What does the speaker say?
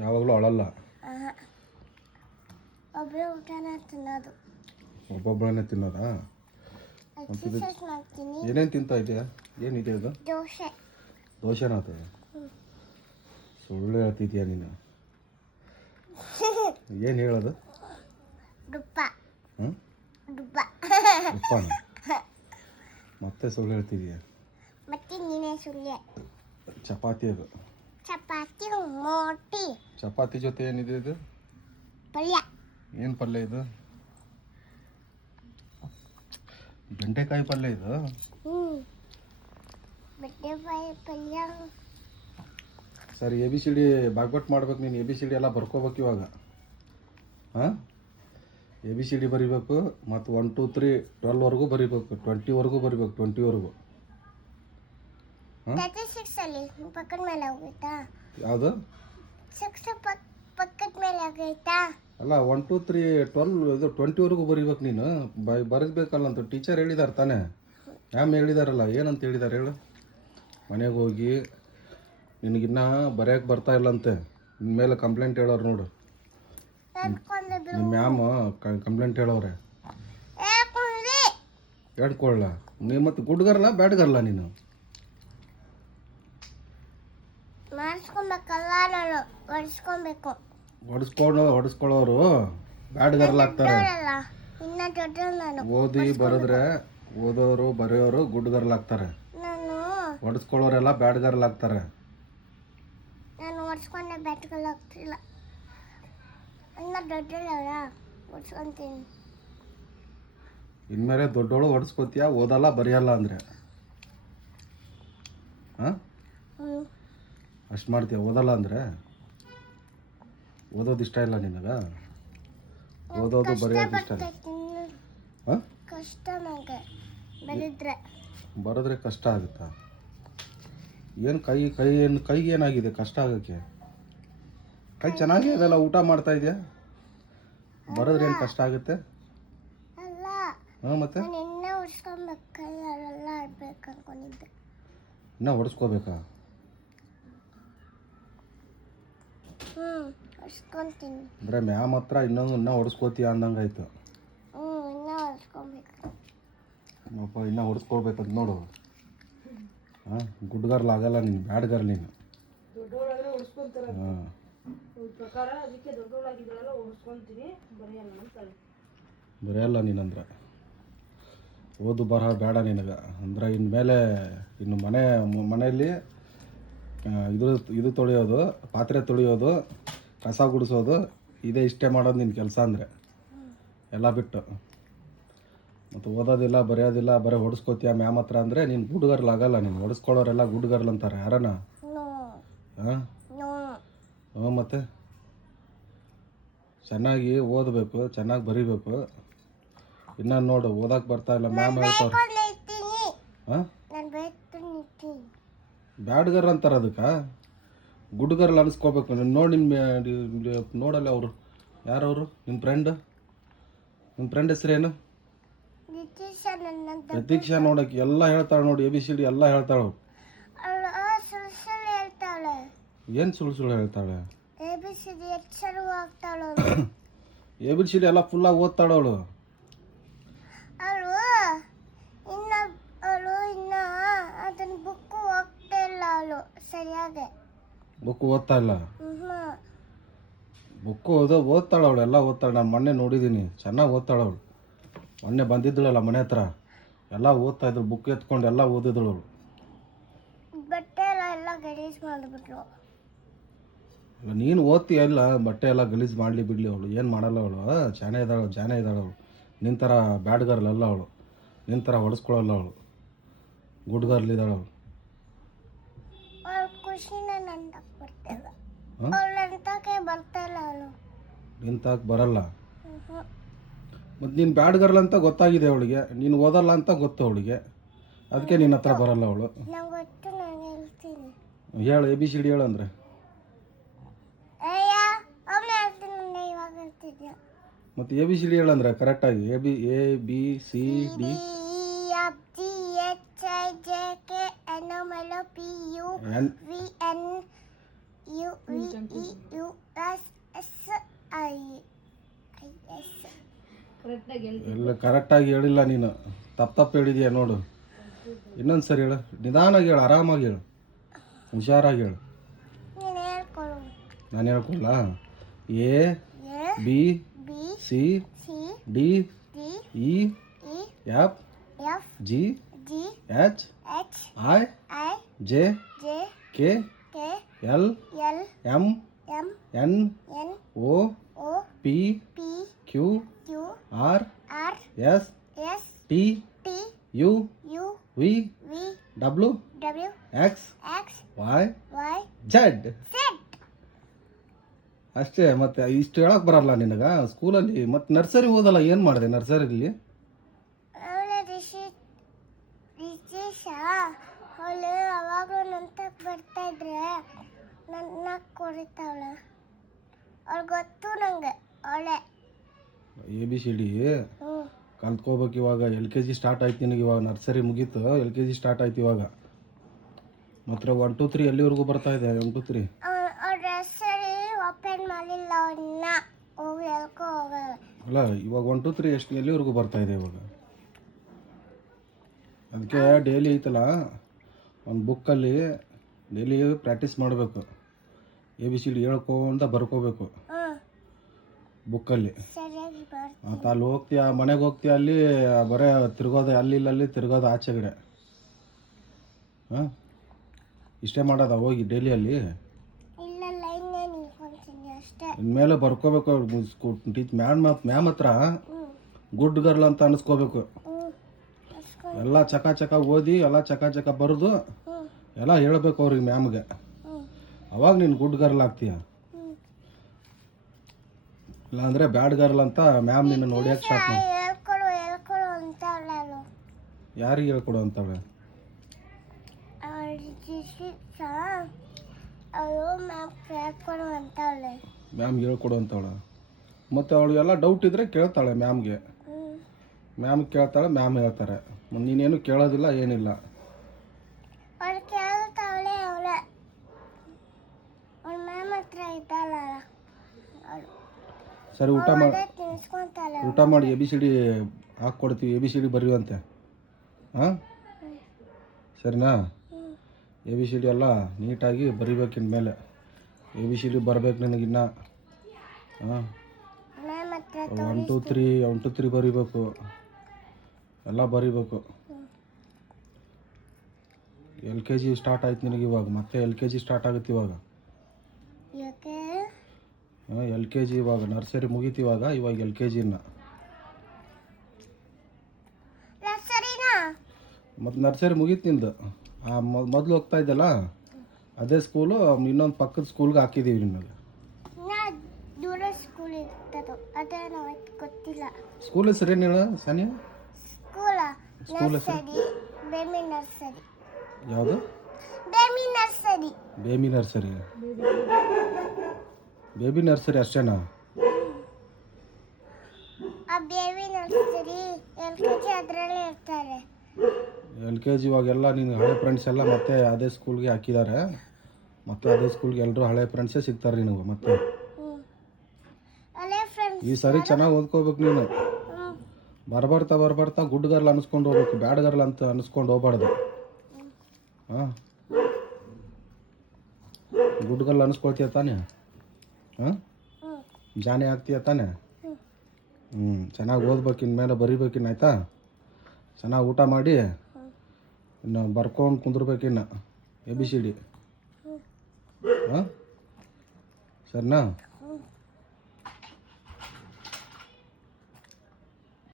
ಯಾವಾಗಲೂ ಅಳಲ್ಲ. ಒಬ್ಬರೇ ಊಟನ ತಿನ್ನೋದು. ಒಬ್ಬೊಬ್ಬಳನ್ನೇ ತಿನ್ನೋದಾ? ಎಕ್ಸರ್ಸೈಸ್ ಮಾಡ್ತೀನಿ. ಏನೇನು ತಿಂತಾ ಇದೆಯಾ? ಏನಿದೆ ಇದು? ದೋಸೆ. ದೋಸೆನಾ ಅದು? ಸುಳ್ಳು ಹೇಳ್ತಿದ್ಯಾ ನೀನು? ಏನು ಹೇಳೋದು? ಡುಪ್ಪ. ಹ್ಞೂ ಡುಪ್ಪ. ಉಪ್ಪಾನ? ಮತ್ತೆ ಸುಳ್ಳು ಹೇಳ್ತಿದ್ಯಾ? ಮತ್ತೆ ನೀನೇ ಸುಳ್ಳೆ. ಚಪಾತಿ ಅದು. ಚಪಾತಿ ಮೋಟಿ. ಚಪಾತಿ ಜೊತೆ ಏನಿದೆ ಇದು? ಪಲ್ಯ. ಏನು ಪಲ್ಯ ಇದು? ಬೆಂಡೆಕಾಯಿ ಪಲ್ಯ ಇದು? ಬೆಂಡೆಕಾಯಿ ಪಲ್ಯ. ಸರಿ, ಎ ಬಿ ಸಿ ಡಿ ಬಾಗ್ಬಟ್ ಮಾಡ್ಬೇಕು ನೀನು. ಎ ಬಿ ಸಿ ಡಿ ಎಲ್ಲ ಬರ್ಕೋಬೇಕು ಇವಾಗ. ಹಾಂ, ಎ ಬಿ ಸಿ ಡಿ ಬರಿಬೇಕು ಮತ್ತು 1 2 3 12ವರೆಗೂ ಬರಿಬೇಕು, 20ವರೆಗೂ ಬರಿಬೇಕು, 20ವರೆಗೂ. ಹಾಂ, 36 ಅಲ್ಲಿ ಪಕ್ಕದ ಮೇಲೆ ಹೋಗುತ್ತಾ? ಯಾವುದು? 6 ಪಕ್ಕದ ಮೇಲೆ ಹೋಗುತ್ತಾ? ಅಲ್ಲ, 1 2 3 12 ಇದು 20ವರೆಗೂ ಬರಿಬೇಕು ನೀನು. ಬರೆಸ್ಬೇಕಲ್ಲ ಅಂತ ಟೀಚರ್ ಹೇಳಿದಾರೆ ತಾನೇ? ಮ್ಯಾಮ್ ಹೇಳಿದಾರಲ್ಲ. ಏನಂತ ಹೇಳಿದಾರೆ ಹೇಳು? ಮನೆಗೆ ಹೋಗಿ ನಿನಗಿನ್ನ ಬರೆಯೋಕೆ ಬರ್ತಾ ಇಲ್ಲಂತೆ, ನಿನ್ನ ಮೇಲೆ ಕಂಪ್ಲೇಂಟ್ ಹೇಳೋರು ನೋಡು. ನಿಮ್ಮ ಮ್ಯಾಮ್ ಕಂಪ್ಲೇಂಟ್ ಹೇಳೋರೆ. ಹೇಳ್ಕೊಳ್ಳ ನೀನು. ಮತ್ತು ಗುಡ್ಗರ್ಲ ಬ್ಯಾಡ್ಗರ್ಲ ನೀನು? ಹೊಡಿಸ್ಕೊಳ್ಳೋರು ಬ್ಯಾಡ್ಗರ್ಲಾಗ್ತಾರೆ. ಓದಿ ಬರೆದ್ರೆ ಓದೋರು ಬರೆಯೋರು ಗುಡ್ಗರ್ಲಾಗ್ತಾರೆ. ಹೊಡಿಸ್ಕೊಳ್ಳೋರೆಲ್ಲ ಬ್ಯಾಡ್ಗರ್ಲಾಗ್ತಾರೆ. ನಾನು ಹೊಡ್ಸ್ಕೊಂಡೆ ಬ್ಯಾಟ್ಗಳಾಗ್ತಿಲ್ಲ. ಇನ್ನು ದೊಡ್ಡಲ್ಲ ಹೊಡ್ಸ್ಕೊಂತೀನಿ. ಇನ್ಮೇಲೆ ದೊಡ್ಡೋಳು ಹೊಡಿಸ್ಕೊತೀಯ, ಓದಲ್ಲ ಬರೆಯಲ್ಲ ಅಂದರೆ? ಹಾಂ, ಅಷ್ಟು ಮಾಡ್ತೀಯ? ಓದಲ್ಲ ಅಂದರೆ? ಓದೋದು ಇಷ್ಟ ಇಲ್ಲ ನಿನಗೆ? ಓದೋದು ಬರೆಯೋದು ಇಷ್ಟ ಇಲ್ಲ? ಹಾಂ, ಕಷ್ಟ ನನಗೆ ಬರೆದ್ರೆ. ಬರೆದ್ರೆ ಕಷ್ಟ ಆಗುತ್ತಾ? ಏನು ಕೈಗೆ ಏನಾಗಿದೆ ಕಷ್ಟ ಆಗೋಕ್ಕೆ? ಕೈ ಚೆನ್ನಾಗಿ ಅದೆಲ್ಲ, ಊಟ ಮಾಡ್ತಾ ಇದೆಯಾ? ಬರೆದ್ರೆ ಏನು ಕಷ್ಟ ಆಗುತ್ತೆ? ಅಲ್ಲ, ಹಾಂ, ಮತ್ತೆ ಇನ್ನೂ ಹೊಡ್ಸ್ಕೊಬೇಕು. ಕೈ ಅಲ್ಲೆಲ್ಲ ಆಡ್ಬೇಕು ಅನ್ಕೊಂಡಿದ್ದೆ. ಇನ್ನೂ ಹೊಡಿಸ್ಕೋಬೇಕಾ? ಹೊಡ್ಸ್ಕೊತೀನಿ. ಅಂದರೆ ಮ್ಯಾಮ್ ಹತ್ರ ಇನ್ನೂ ಹೊಡಿಸ್ಕೋತೀಯ ಅಂದಂಗಾಯ್ತು. ಇನ್ನೂ ಹೊಡ್ಸ್ಕೊಬೇಕು. ಅಪ್ಪ, ಇನ್ನೂ ಹೊಡಿಸ್ಕೊಳ್ಬೇಕಂತ ನೋಡು. ಹಾಂ, ಗುಡ್ ಗರ್ಲ್ ಆಗಲ್ಲ ನೀನು, ಬ್ಯಾಡ್ ಗರ್ಲ್ ನೀನು. ಹಾಂ, ಬರೆಯಲ್ಲ ನೀನಂದ್ರೆ. ಓದು ಬರಹ ಬೇಡ ನಿನಗೆ ಅಂದ್ರೆ. ಇನ್ಮೇಲೆ ಇನ್ನು ಮನೆಯಲ್ಲಿ ಇದು ತೊಳೆಯೋದು, ಪಾತ್ರೆ ತೊಳೆಯೋದು, ಕಸ ಗುಡಿಸೋದು, ಇಷ್ಟೇ ಮಾಡೋದು ನಿನ್ನ ಕೆಲಸ ಅಂದರೆ. ಎಲ್ಲ ಬಿಟ್ಟು ಮತ್ತು ಓದೋದಿಲ್ಲ ಬರೆಯೋದಿಲ್ಲ, ಬರೀ ಹೊಡಿಸ್ಕೋತೀಯ ಮ್ಯಾಮ್ ಹತ್ರ ಅಂದರೆ ನೀನು ಗುಡ್ ಗರ್ಲ್ ಆಗಲ್ಲ. ನೀನು ಹೊಡಿಸ್ಕೊಳ್ಳೋರೆಲ್ಲ ಗುಡ್ ಗರ್ಲ್ ಅಂತಾರೆ ಯಾರನ? ಹಾಂ, ಹ್ಞೂ, ಮತ್ತು ಚೆನ್ನಾಗಿ ಓದಬೇಕು, ಚೆನ್ನಾಗಿ ಬರಿಬೇಕು. ಇನ್ನು ನೋಡು, ಓದಕ್ಕೆ ಬರ್ತಾ ಇಲ್ಲ ಮ್ಯಾಮ್ ಹೇಳ್ತಾರೆ. ಹಾಂ, ಬ್ಯಾಡ್ ಗರ್ಲ್ ಅಂತಾರೆ ಅದಕ್ಕೆ. ಗುಡ್ ಗರ್ಲ್ ಅನಿಸ್ಕೋಬೇಕು ನೀನು. ನೋಡಿ ನೋಡಲ್ಲ ಅವರು ಯಾರವರು? ನಿಮ್ಮ ಫ್ರೆಂಡ್ ಹೆಸರೇನು? ಪ್ರತೀಕ್ಷಾ. ನೋಡಕ್ಕೆ ಎಲ್ಲ ಹೇಳ್ತಾಳೆ ನೋಡಿ, ಎ ಬಿ ಸಿ ಡಿ ಎಲ್ಲ ಹೇಳ್ತಾಳೆ. ಏನು ಸುಳ್ಳು ಹೇಳ್ತಾಳೆ? ಎ ಬಿ ಸಿ ಡಿ ಎಲ್ಲ ಫುಲ್ಲಾಗಿ ಓದ್ತಾಳೆ ಅವಳು. ಇನ್ನು ಅದನ್ನ ಬುಕ್ ಹೋಗ್ತಾ ಇಲ್ಲ ಅವಳು ಸರಿಯಾಗಿ. ಬುಕ್ ಓದ್ತಾ ಇಲ್ಲ? ಬುಕ್ಕು ಓದ್ತಾಳೆ ಅವಳು, ಎಲ್ಲ ಓದ್ತಾಳೆ. ನಾನು ಮೊನ್ನೆ ನೋಡಿದ್ದೀನಿ, ಚೆನ್ನಾಗಿ ಓದ್ತಾಳೆ ಅವಳು. ಮೊನ್ನೆ ಬಂದಿದ್ದಳಲ್ಲ ಮನೆ ಹತ್ರ, ಎಲ್ಲ ಓದ್ತಾ ಇದ್ರು, ಬುಕ್ ಎತ್ಕೊಂಡು ಎಲ್ಲ ಓದಿದಳು ಅವಳು. ಬಟ್ಟೆ ಎಲ್ಲ ಗಲೀಜ್ ಮಾಡಿಬಿಟ್ರು. ನೀನು ಓದ್ತೀಯ ಇಲ್ಲ, ಬಟ್ಟೆ ಎಲ್ಲ ಗಲೀಜು ಮಾಡಲಿ ಬಿಡಲಿ, ಅವಳು ಏನು ಮಾಡಲ್ಲ ಅವಳು. ಜಾನೇ ಇದ್ದಾಳೆ ಅವಳು. ನಿನ್ನ ಥರ ಬ್ಯಾಡ್ ಗರ್ಲ್ ಅಲ್ಲ ಅವಳು, ನಿನ್ನ ಥರ ಹೊಡೆಸ್ಕೊಳ್ಳಲ್ಲ ಅವಳು. ಗುಡ್ ಗರ್ಲ್ ಇದ್ದಾಳೆ ಅವಳು. ನಿಂತಾಕೆ ಬರಲ್ಲ. ಮತ್ತು ನೀನು ಬ್ಯಾಡ್ ಗರ್ಲ್ ಅಂತ ಗೊತ್ತಾಗಿದೆ ಅವಳಿಗೆ, ನೀನು ಓದಲ್ಲ ಅಂತ ಗೊತ್ತು ಅವಳಿಗೆ, ಅದಕ್ಕೆ ನಿನ್ನ ಹತ್ರ ಬರಲ್ಲ ಅವಳು. ಹೇಳು, ಎ ಬಿ ಸಿ ಡಿ ಹೇಳು ಅಂದರೆ. ಮತ್ತು ಎ ಬಿ ಸಿ ಡಿ ಹೇಳಂದ್ರೆ ಕರೆಕ್ಟಾಗಿ. ಎ ಬಿ ಸಿ ಡಿ ಎಲ್ಲ ಕರೆಕ್ಟಾಗಿ ಹೇಳಿಲ್ಲ ನೀನು, ತಪ್ಪು ಹೇಳಿದೀಯ ನೋಡು. ಇನ್ನೊಂದು ಸರಿ ಹೇಳು, ನಿಧಾನಾಗಿ ಹೇಳು, ಆರಾಮಾಗಿ ಹೇಳು, ಹುಷಾರಾಗಿ ಹೇಳು. ನೀನು ಹೇಳ್ಕೊಡು. ನಾನು ಹೇಳ್ಕೊಡ್ಲ? A A B B C C D D E E F F G G H H I I J J K K L L M M N N O O P P Q Q R R S S T T U U V V W W X X Y Y Z. Z. ಅಷ್ಟೇ, ಮತ್ತೆ ಇಷ್ಟು ಹೇಳಕ್ ಬರಲ್ಲ ನಿನಗ? ಸ್ಕೂಲಲ್ಲಿ ಮತ್ತೆ nursery ಓದಲ್ಲ, ಏನು ಮಾಡಿದೆ ನರ್ಸರಿಲಿ? ಅವಳ ರಿಚೇಶ ಅವಳು ಅವಾಗಲೂ ನಂತಕ್ಕೆ ಬರ್ತಾ ಇದ್ರೆ ನನ್ನ ಕೊರಿತಾವಳ. ಅವಳು ಗೊತ್ತು ನಂಗೆ, ಅವಳೆ. ABCD ಹ್ಞೂ ಕಲ್ತ್ಕೋಬೇಕು ಇವಾಗ. LKG ಸ್ಟಾರ್ಟ್ ಆಯ್ತು ನಿನಗೆ, ಇವಾಗ ನರ್ಸರಿ ಮುಗೀತು, LKG ಸ್ಟಾರ್ಟ್ ಆಯ್ತು ಇವಾಗ. ಮಾತ್ರ 1 2 3 ಎಲ್ಲಿವರೆಗೂ ಬರ್ತಾ ಇದೆ? 1 2 3 ಅವ್ರ ನರ್ಸರಿ ಓಪನ್ ಮಾಡಿಲ್ಲ, ಅವನ್ನ ಹೋಗಿ ಹೇಳ್ಕೊ ಹೋಗಲ್ಲ. ಅಲ್ಲ, ಇವಾಗ 1 2 3 ಎಷ್ಟು ಎಲ್ಲಿವರೆಗೂ ಬರ್ತಾ ಇದೆ ಇವಾಗ? ಅದಕ್ಕೆ ಡೈಲಿ ಐತಲ್ಲ, ಒಂದು ಬುಕ್ಕಲ್ಲಿ ಡೈಲಿ ಪ್ರಾಕ್ಟೀಸ್ ಮಾಡಬೇಕು. ABCD ಹೇಳ್ಕೊಂತ ಬರ್ಕೋಬೇಕು ಹ್ಞೂ ಬುಕ್ಕಲ್ಲಿ. ಸರಿಯಾಗಿ ಬರ್ತೀನಿ. ಮತ್ತು ಅಲ್ಲಿ ಹೋಗ್ತೀಯ, ಮನೆಗೆ ಹೋಗ್ತೀಯ, ಅಲ್ಲಿ ಬರೀ ತಿರ್ಗೋದು, ಅಲ್ಲಿ ತಿರ್ಗೋದು ಆಚೆಗಡೆ. ಹಾಂ, ಇಷ್ಟೇ ಮಾಡೋದ ಹೋಗಿ ಡೈಲಿ ಅಲ್ಲಿ? ಇಲ್ಲ ಲೈನ್ನೇ ನಿಂತ್ಕೊಂತೀನಿ ಅಷ್ಟೇ. ಇನ್ಮೇಲೆ ಬರ್ಕೋಬೇಕು. ಮ್ಯಾಮ್ ಹತ್ರ ಹ್ಞೂ ಗುಡ್ ಗರ್ಲ್ ಅಂತ ಅನಿಸ್ಕೋಬೇಕು. ಹ್ಞೂ ಅಸ್ಕೊ. ಎಲ್ಲ ಚಕ ಓದಿ, ಎಲ್ಲ ಚಕ ಬರೆದು ಹ್ಞೂ ಎಲ್ಲ ಹೇಳ್ಬೇಕು ಅವ್ರಿಗೆ, ಮ್ಯಾಮ್ಗೆ. ಹ್ಞೂ ಅವಾಗ ನೀನು ಗುಡ್ ಗರ್ಲ್ ಆಗ್ತೀಯ. ಹ್ಞೂ ಇಲ್ಲಾಂದರೆ ಬ್ಯಾಡ್ ಗರ್ಲ್ ಅಂತ ಮ್ಯಾಮ್ ನಿನ್ನ ನೋಡಿಯಕ್ಕೆ ಸ್ಟಾರ್ಟ್ ಮಾಡಿ. ಹೇಳ್ಕೊಡು ಅಂತ ಅವಳು. ಯಾರಿಗೆ ಹೇಳ್ಕೊಡು ಅಂತಾಳೆ? ಅವಳು ಮ್ಯಾಮ್ ಹೇಳ್ಕೊಡು ಅಂತ ಅವಳೆ. ಮ್ಯಾಮ್ಗೆ ಹೇಳ್ಕೊಡು ಅಂತವಳೆ. ಮತ್ತು ಅವಳು ಎಲ್ಲ ಡೌಟ್ ಇದ್ದರೆ ಕೇಳ್ತಾಳೆ ಮ್ಯಾಮ್ಗೆ. ಮ್ಯಾಮ್ ಕೇಳ್ತಾಳೆ, ಮ್ಯಾಮ್ ಹೇಳ್ತಾರೆ. ನೀನೇನು ಕೇಳೋದಿಲ್ಲ, ಏನಿಲ್ಲ. ಅವಳು ಕೇಳ್ತಾವಳೆ, ಅವಳೆ ಅವಳ ಮ್ಯಾಮ್ ಹತ್ರ ಇದ್ದಾಳ ಅವಳು. ಸರಿ, ತಿನ್ಸ್ಕೊಂತಾಳೆ. ಊಟ ಮಾಡಿ ABCD ಹಾಕ್ಕೊಡ್ತೀವಿ, ABCD ಬರೆಯುವಂತೆ. ಹಾಂ, ಸರಿನಾ? ABCD ಎಲ್ಲ ನೀಟಾಗಿ ಬರಿಬೇಕಿನ ಮೇಲೆ. ABCD ಬರಬೇಕು ನಿನಗಿನ್ನ. ಹಾಂ, ಮ್ಯಾಮ್ ಹತ್ರ 1 2 3 ಬರಿಬೇಕು, ಎಲ್ಲ ಬರಿಬೇಕು. LKG ಸ್ಟಾರ್ಟ್ ಆಯ್ತು ನಿನಗೆ ಇವಾಗ, ಮತ್ತೆ LKG ಸ್ಟಾರ್ಟ್ ಆಗುತ್ತೆ ಇವಾಗ. ಯಾಕೆ? LKG ಇವಾಗ ನರ್ಸರಿ ಮುಗೀತು ಇವಾಗ LKG ಇನ್ನ. ನರ್ಸರಿನಾ? ಮತ್ತು ನರ್ಸರಿ ಮುಗೀತು ನಿಂದು. ಮೊದಲು ಹೋಗ್ತಾ ಇದ್ದಲ್ಲ ಅದೇ ಸ್ಕೂಲು, ಇನ್ನೊಂದು ಪಕ್ಕದ ಸ್ಕೂಲ್ಗೆ ಹಾಕಿದ್ದೀವಿ ನಿಮಗೆ. ದೂರ ಸ್ಕೂಲ್ ಇರ್ತದೋ ಅದೇ ನನಗೆ ಗೊತ್ತಿಲ್ಲ. ಸ್ಕೂಲ್ ಹೆಸರು ಏನು ಹೇಳು Sania? School nursery, baby nursery. ಯಾವುದು? Baby nursery. Baby nursery. Baby nursery ಅಷ್ಟೇನಾ? ಆ ಬೇಬಿ ನರ್ಸರಿ LKG ಅದರಲ್ಲೇ ಇರ್ತಾರೆ. LKG ಇವಾಗೆಲ್ಲ ನಿನ್ನ ಹಳೆ ಫ್ರೆಂಡ್ಸ್ ಎಲ್ಲ ಮತ್ತೆ ಅದೇ ಸ್ಕೂಲ್ಗೆ ಹಾಕಿದ್ದಾರೆ. ಮತ್ತೆ ಅದೇ ಸ್ಕೂಲ್ಗೆ ಎಲ್ಲರೂ ಹಳೆ ಫ್ರೆಂಡ್ಸೇ ಸಿಗ್ತಾರೆ ನಿನಗೆ ಮತ್ತೆ. ಅಲ್ಲೇ ಫ್ರೆಂಡ್ಸ್. ಈ ಸರಿ ಚೆನ್ನಾಗಿ ಓದ್ಕೋಬೇಕು ನೀನು. ಬರ್ಬರ್ತಾ ಗುಡ್ ಗರ್ಲ್ ಅನಿಸ್ಕೊಂಡು ಹೋಗ್ಬೇಕು, ಬ್ಯಾಡ್ ಗರ್ಲ್ ಅಂತ ಅನಿಸ್ಕೊಂಡು ಹೋಗ್ಬಾರ್ದು. ಹಾಂ, ಗುಡ್ ಗರ್ಲ್ ಅನಿಸ್ಕೊಳ್ತೀಯ ತಾನೇ? ಹಾಂ, ಜಾನೆ ಆಗ್ತೀಯ ತಾನೇ? ಚೆನ್ನಾಗಿ ಓದ್ಬೇಕು, ಇನ್ಮೇಲೆ ಬರಿಬೇಕಿನ್ನು, ಆಯಿತಾ? ಚೆನ್ನಾಗಿ ಊಟ ಮಾಡಿ ಇನ್ನು ಬರ್ಕೊಂಡು ಕುಂದ್ರಬೇಕಿನ್ನು ABCD. ಹಾಂ, ಸರಿನಾ?